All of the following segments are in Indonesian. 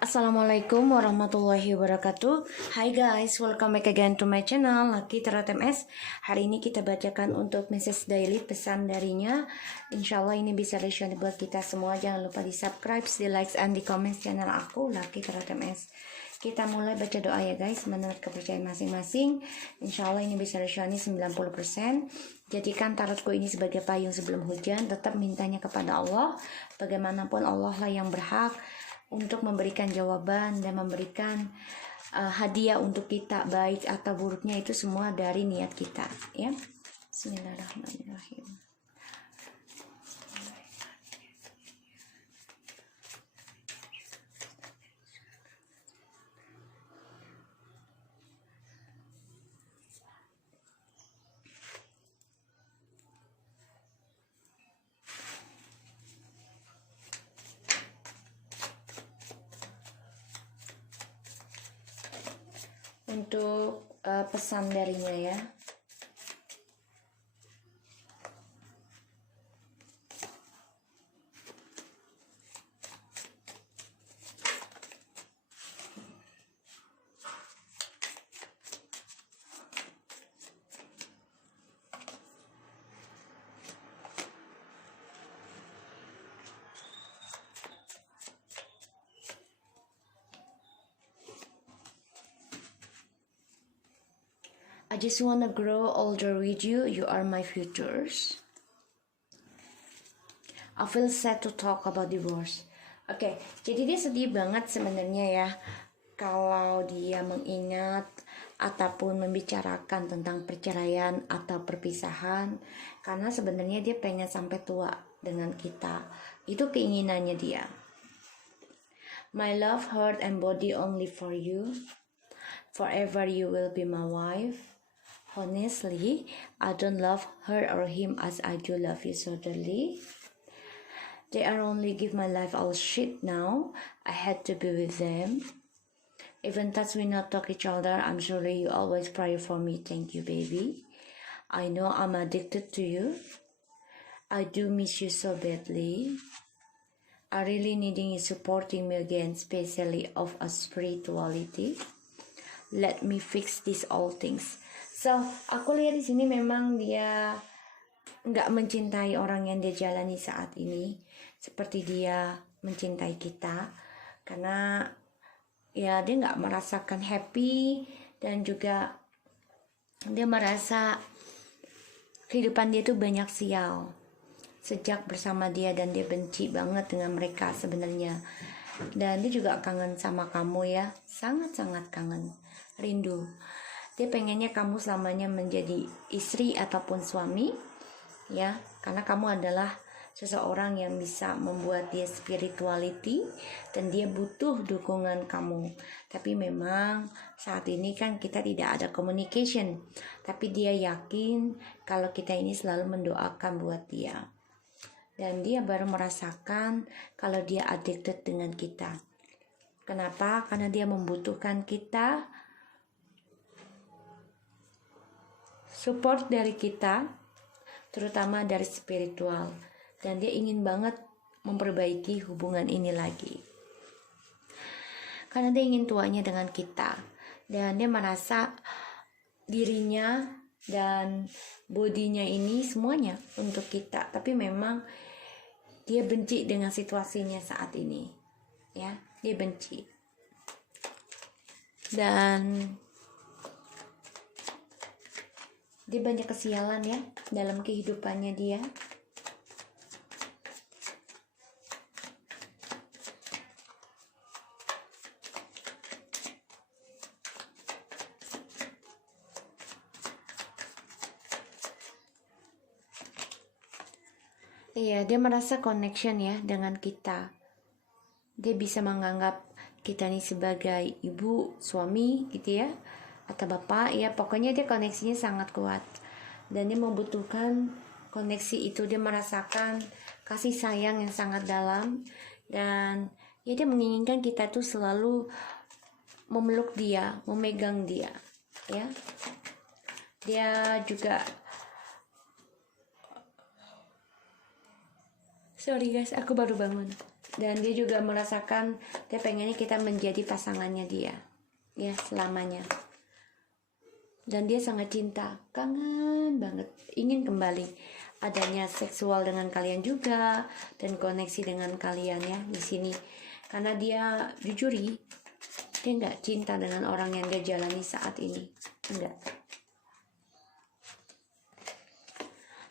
Assalamualaikum warahmatullahi wabarakatuh. Hi guys, welcome back again to my channel Lucky Tarot MS. Hari ini kita bacakan untuk message daily pesan darinya. Insya Allah ini bisa resonate buat kita semua. Jangan lupa di subscribe, di like, and di comment channel aku Lucky Tarot MS. Kita mulai baca doa ya guys, menurut kepercayaan masing-masing. Insya Allah ini bisa resonate 90%. Jadikan tarotku ini sebagai payung sebelum hujan. Tetap mintanya kepada Allah. Bagaimanapun Allah lah yang berhak untuk memberikan jawaban dan memberikan hadiah untuk kita, baik atau buruknya itu semua dari niat kita ya. Bismillahirrahmanirrahim. Untuk pesan darinya ya. I just wanna grow older with you. You are my futures. I feel sad to talk about divorce. Oke, jadi dia sedih banget sebenarnya ya kalau dia mengingat ataupun membicarakan tentang perceraian atau perpisahan, karena sebenarnya dia pengen sampai tua dengan kita. Itu keinginannya dia. My love, heart, and body only for you. Forever you will be my wife. Honestly, I don't love her or him as I do love you so dearly. They are only give my life all shit now. I had to be with them. Even touch we not talk each other, I'm sure you always pray for me. Thank you, baby. I know I'm addicted to you. I do miss you so badly. I really needing you supporting me again, especially of a spirituality. Let me fix these all things. So, aku lihat di sini memang dia nggak mencintai orang yang dia jalani saat ini seperti dia mencintai kita, karena ya dia nggak merasakan happy dan juga dia merasa kehidupan dia tuh banyak sial sejak bersama dia, dan dia benci banget dengan mereka sebenarnya. Dan dia juga kangen sama kamu ya, sangat-sangat kangen, rindu. Dia pengennya kamu selamanya menjadi istri ataupun suami ya, karena kamu adalah seseorang yang bisa membuat dia spirituality dan dia butuh dukungan kamu. Tapi memang saat ini kan kita tidak ada communication, tapi dia yakin kalau kita ini selalu mendoakan buat dia. Dan dia baru merasakan kalau dia addicted dengan kita. Kenapa? Karena dia membutuhkan kita, support dari kita, terutama dari spiritual. Dan dia ingin banget memperbaiki hubungan ini lagi. Karena dia ingin tuanya dengan kita. Dan dia merasa dirinya dan bodinya ini semuanya untuk kita. Tapi memang dia benci dengan situasinya saat ini. Ya, dia benci. Dan dia banyak kesialan ya dalam kehidupannya dia. Iya, dia merasa connection ya dengan kita. Dia bisa menganggap kita ini sebagai ibu, suami gitu ya, atau bapak ya, pokoknya dia koneksinya sangat kuat. Dan dia membutuhkan koneksi itu, dia merasakan kasih sayang yang sangat dalam. Dan ya dia menginginkan kita tuh selalu memeluk dia, memegang dia ya. Dia juga sorry guys, aku baru bangun. Dan dia juga merasakan dia pengennya kita menjadi pasangannya dia, ya, selamanya. Dan dia sangat cinta, kangen banget, ingin kembali adanya seksual dengan kalian juga dan koneksi dengan kalian ya di sini. Karena dia jujuri, dia nggak cinta dengan orang yang dia jalani saat ini, enggak.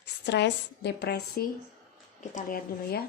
Stres, depresi, kita lihat dulu ya.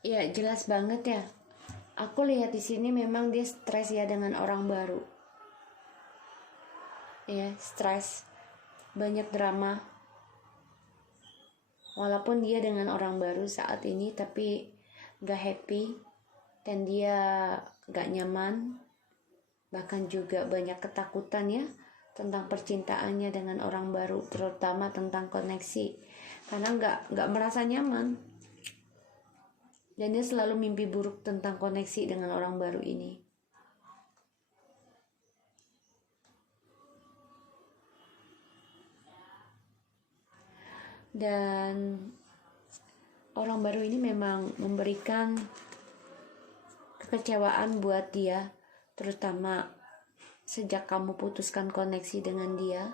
Ya, jelas banget ya. Aku lihat di sini memang dia stres ya dengan orang baru. Ya, stres. Banyak drama. Walaupun dia dengan orang baru saat ini, tapi gak happy. Dan dia gak nyaman. Bahkan juga banyak ketakutan ya tentang percintaannya dengan orang baru, terutama tentang koneksi. Karena gak merasa nyaman. Dan dia selalu mimpi buruk tentang koneksi dengan orang baru ini. Dan orang baru ini memang memberikan kekecewaan buat dia, terutama sejak kamu putuskan koneksi dengan dia.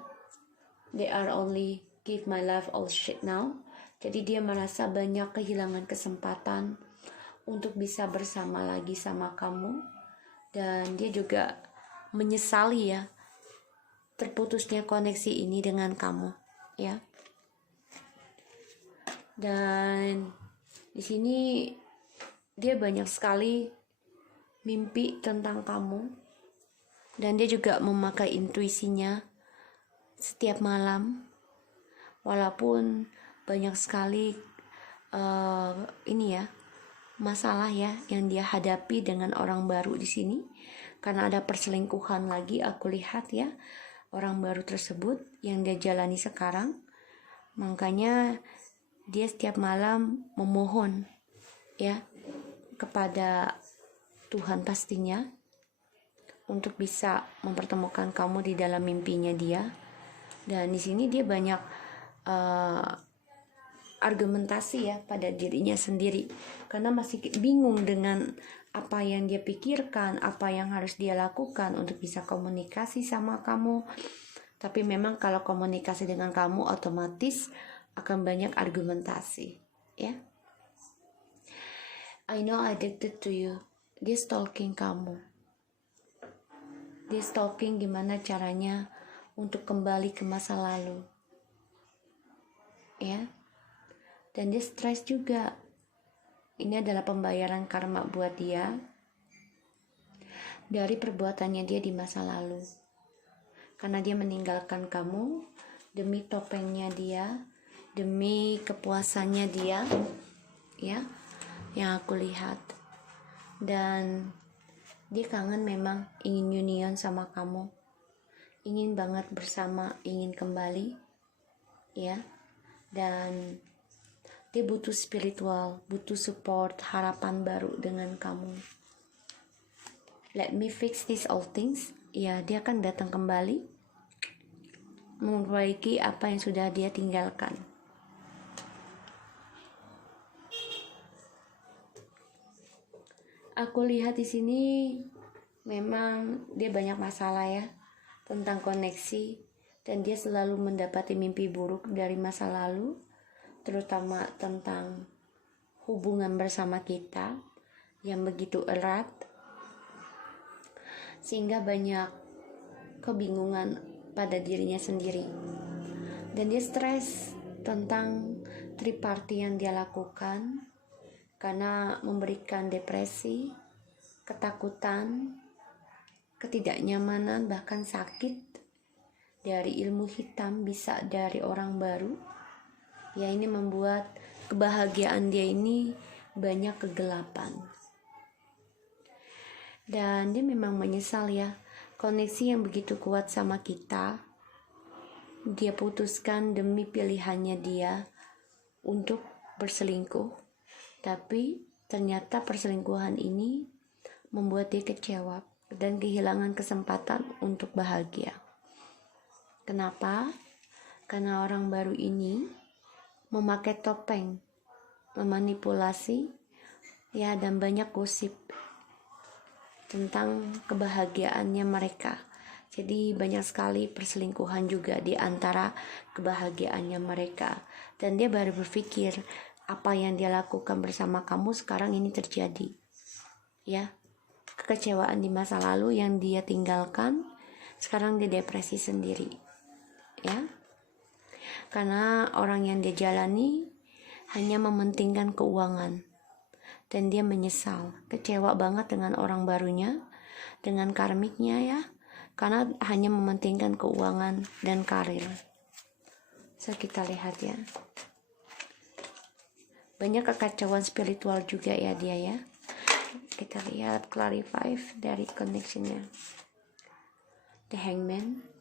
They are only give my life all shit now. Jadi dia merasa banyak kehilangan kesempatan untuk bisa bersama lagi sama kamu. Dan dia juga menyesali ya terputusnya koneksi ini dengan kamu, ya. Dan di sini dia banyak sekali mimpi tentang kamu. Dan dia juga memakai intuisinya setiap malam. Walaupun banyak sekali ini ya, masalah ya yang dia hadapi dengan orang baru di sini, karena ada perselingkuhan lagi aku lihat ya orang baru tersebut yang dia jalani sekarang. Makanya dia setiap malam memohon ya kepada Tuhan pastinya untuk bisa mempertemukan kamu di dalam mimpinya dia. Dan di sini dia banyak argumentasi ya pada dirinya sendiri, karena masih bingung dengan apa yang dia pikirkan, apa yang harus dia lakukan untuk bisa komunikasi sama kamu. Tapi memang kalau komunikasi dengan kamu otomatis akan banyak argumentasi ya. I know addicted to you. Dia stalking kamu. Dia stalking gimana caranya untuk kembali ke masa lalu ya. Dan dia stres juga. Ini adalah pembayaran karma buat dia dari perbuatannya dia di masa lalu. Karena dia meninggalkan kamu demi topengnya dia, demi kepuasannya dia, ya, yang aku lihat. Dan dia kangen memang, ingin union sama kamu, ingin banget bersama, ingin kembali, ya. Dan dia butuh spiritual, butuh support, harapan baru dengan kamu. Let me fix these all things. Ya, dia akan datang kembali, memperbaiki apa yang sudah dia tinggalkan. Aku lihat di sini memang dia banyak masalah ya tentang koneksi, dan dia selalu mendapati mimpi buruk dari masa lalu, terutama tentang hubungan bersama kita yang begitu erat. sehingga banyak kebingungan pada dirinya sendiri, dan dia stres tentang third party yang dia lakukan karena memberikan depresi, ketakutan, ketidaknyamanan, bahkan sakit dari ilmu hitam, bisa dari orang baru. Ya, ini membuat kebahagiaan dia ini banyak kegelapan. Dan dia memang menyesal ya, koneksi yang begitu kuat sama kita, dia putuskan demi pilihannya dia untuk berselingkuh. Tapi ternyata perselingkuhan ini membuat dia kecewa dan kehilangan kesempatan untuk bahagia. Kenapa? Karena orang baru ini memakai topeng, memanipulasi, ya, dan banyak gosip tentang kebahagiaannya mereka. Jadi banyak sekali perselingkuhan juga di antara kebahagiaannya mereka. Dan dia baru berpikir apa yang dia lakukan bersama kamu sekarang ini terjadi. Ya, kekecewaan di masa lalu yang dia tinggalkan, sekarang dia depresi sendiri. Ya, karena orang yang dia jalani hanya mementingkan keuangan. Dan dia menyesal, kecewa banget dengan orang barunya, dengan karmiknya ya, karena hanya mementingkan keuangan dan karir. So kita lihat ya, banyak kekacauan spiritual juga ya dia ya. Kita lihat clarify dari connectionnya. The Hangman.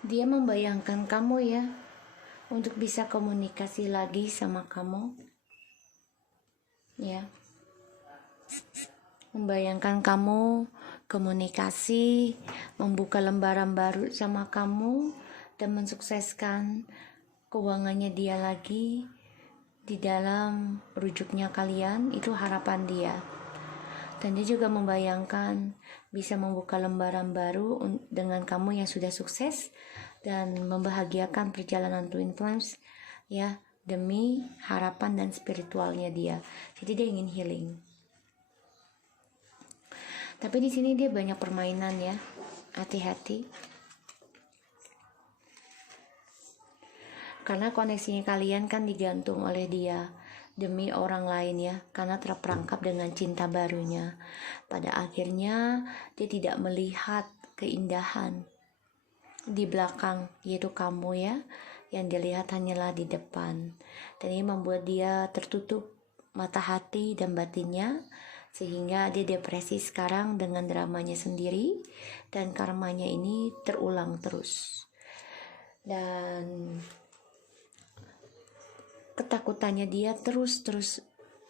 Dia membayangkan kamu ya, untuk bisa komunikasi lagi sama kamu. Ya, membayangkan kamu komunikasi, membuka lembaran baru sama kamu, dan mensukseskan keuangannya dia lagi di dalam rujuknya kalian. Itu harapan dia. Dan dia juga membayangkan bisa membuka lembaran baru dengan kamu yang sudah sukses dan membahagiakan perjalanan Twin Flames ya, demi harapan dan spiritualnya dia. Jadi dia ingin healing. Tapi di sini dia banyak permainan ya. Hati-hati. Karena koneksinya kalian kan digantung oleh dia demi orang lain ya, karena terperangkap dengan cinta barunya. Pada akhirnya dia tidak melihat keindahan di belakang, yaitu kamu ya, yang dilihat hanyalah di depan. Dan ini membuat dia tertutup mata hati dan batinnya, sehingga dia depresi sekarang dengan dramanya sendiri, dan karmanya ini terulang terus. Dan ketakutannya dia terus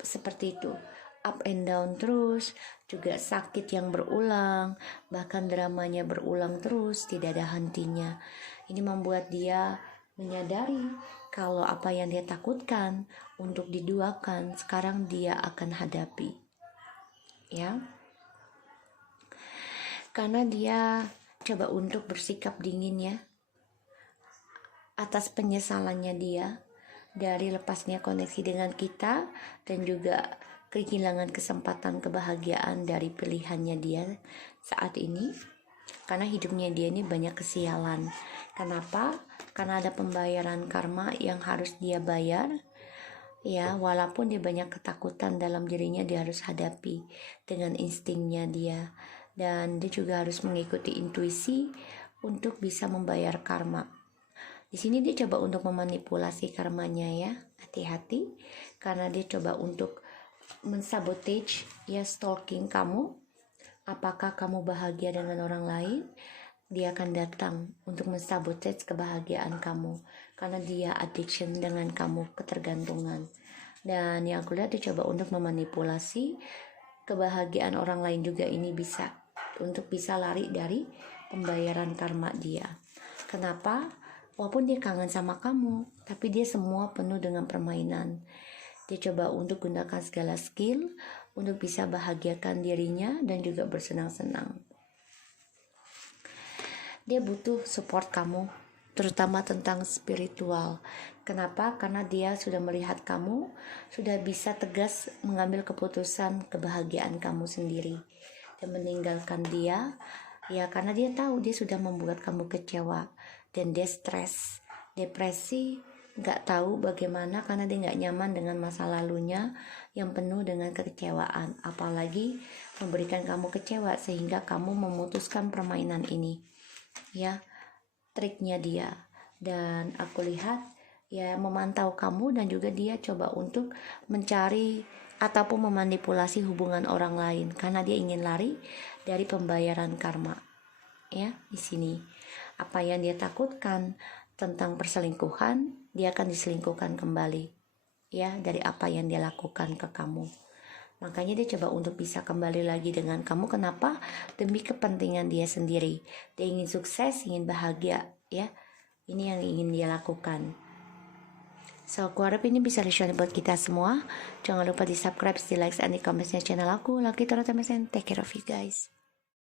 seperti itu, up and down terus, juga sakit yang berulang, bahkan dramanya berulang terus, tidak ada hentinya. Ini membuat dia menyadari kalau apa yang dia takutkan untuk diduakan sekarang dia akan hadapi. Ya. Karena dia coba untuk bersikap dingin ya, atas penyesalannya dia dari lepasnya koneksi dengan kita, dan juga kehilangan kesempatan kebahagiaan dari pilihannya dia saat ini. karena hidupnya dia ini banyak kesialan. Kenapa? Karena ada pembayaran karma yang harus dia bayar. Ya, walaupun dia banyak ketakutan dalam dirinya, dia harus hadapi dengan instingnya dia. Dan dia juga harus mengikuti intuisi untuk bisa membayar karma. Di sini dia coba untuk memanipulasi karmanya ya. Hati-hati karena dia coba untuk mensabotage ya, stalking kamu. Apakah kamu bahagia dengan orang lain? Dia akan datang untuk mensabotage kebahagiaan kamu karena dia addiction dengan kamu, ketergantungan. Dan yang aku lihat dia coba untuk memanipulasi kebahagiaan orang lain juga, ini bisa untuk bisa lari dari pembayaran karma dia. Kenapa? Walaupun dia kangen sama kamu, tapi dia semua penuh dengan permainan. Dia coba untuk gunakan segala skill untuk bisa bahagiakan dirinya dan juga bersenang-senang. Dia butuh support kamu, terutama tentang spiritual. Kenapa? Karena dia sudah melihat kamu sudah bisa tegas mengambil keputusan kebahagiaan kamu sendiri dan meninggalkan dia ya, karena dia tahu dia sudah membuat kamu kecewa dan dia stres, depresi, nggak tahu bagaimana karena dia nggak nyaman dengan masa lalunya yang penuh dengan kekecewaan, apalagi memberikan kamu kecewa sehingga kamu memutuskan permainan ini ya, triknya dia. Dan aku lihat ya, memantau kamu dan juga dia coba untuk mencari ataupun memanipulasi hubungan orang lain karena dia ingin lari dari pembayaran karma ya. Di sini apa yang dia takutkan tentang perselingkuhan, dia akan diselingkuhkan kembali ya dari apa yang dia lakukan ke kamu. Makanya dia coba untuk bisa kembali lagi dengan kamu. Kenapa? Demi kepentingan dia sendiri. Dia ingin sukses, ingin bahagia ya. Ini yang ingin dia lakukan. So, aku harap ini bisa resonate buat kita semua. Jangan lupa di subscribe, di like, dan di comment channel aku. Lagi terus, take care of you guys.